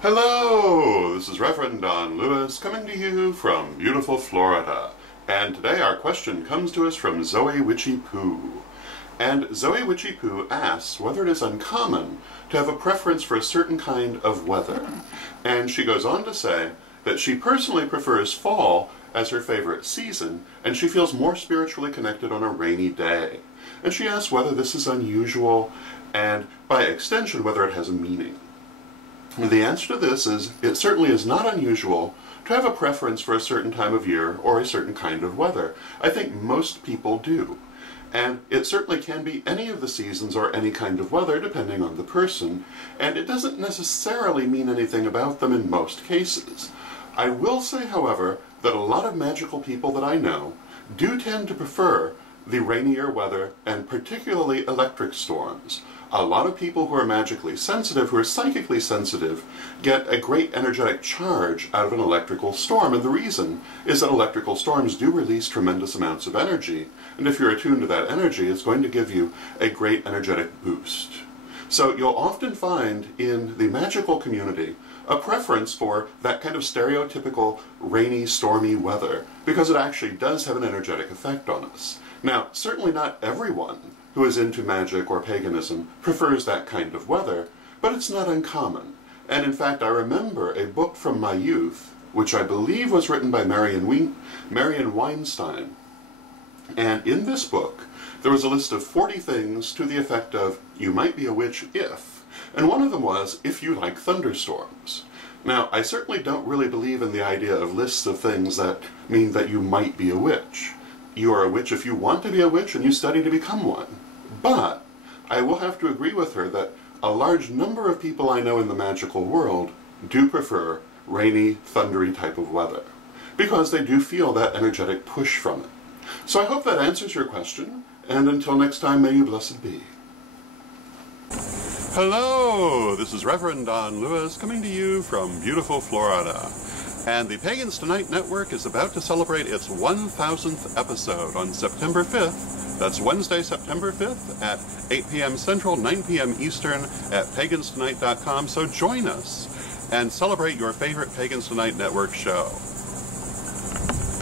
Hello, this is Reverend Don Lewis coming to you from beautiful Florida. And today our question comes to us from Zoe Witchy Poo. And Zoe Witchy Poo asks whether it is uncommon to have a preference for a certain kind of weather. And she goes on to say that she personally prefers fall as her favorite season, and she feels more spiritually connected on a rainy day. And she asks whether this is unusual, and by extension, whether it has a meaning. The answer to this is, it certainly is not unusual to have a preference for a certain time of year or a certain kind of weather. I think most people do. And it certainly can be any of the seasons or any kind of weather, depending on the person, and it doesn't necessarily mean anything about them in most cases. I will say, however, that a lot of magical people that I know do tend to prefer the rainier weather, and particularly electric storms. A lot of people who are magically sensitive, who are psychically sensitive, get a great energetic charge out of an electrical storm, and the reason is that electrical storms do release tremendous amounts of energy, and if you're attuned to that energy, it's going to give you a great energetic boost. So you'll often find in the magical community a preference for that kind of stereotypical rainy, stormy weather, because it actually does have an energetic effect on us. Now, certainly not everyone who is into magic or paganism prefers that kind of weather, but it's not uncommon. And in fact, I remember a book from my youth, which I believe was written by Marian Weinstein. And in this book, there was a list of 40 things to the effect of, you might be a witch if, and one of them was, if you like thunderstorms. Now, I certainly don't really believe in the idea of lists of things that mean that you might be a witch. You are a witch if you want to be a witch and you study to become one. But I will have to agree with her that a large number of people I know in the magical world do prefer rainy, thundery type of weather, because they do feel that energetic push from it. So I hope that answers your question, and until next time, may you blessed be. Hello, this is Reverend Don Lewis coming to you from beautiful Florida. And the Pagans Tonight Network is about to celebrate its 1000th episode on September 5th. That's Wednesday, September 5th at 8 p.m. Central, 9 p.m. Eastern at paganstonight.com. So join us and celebrate your favorite Pagans Tonight Network show.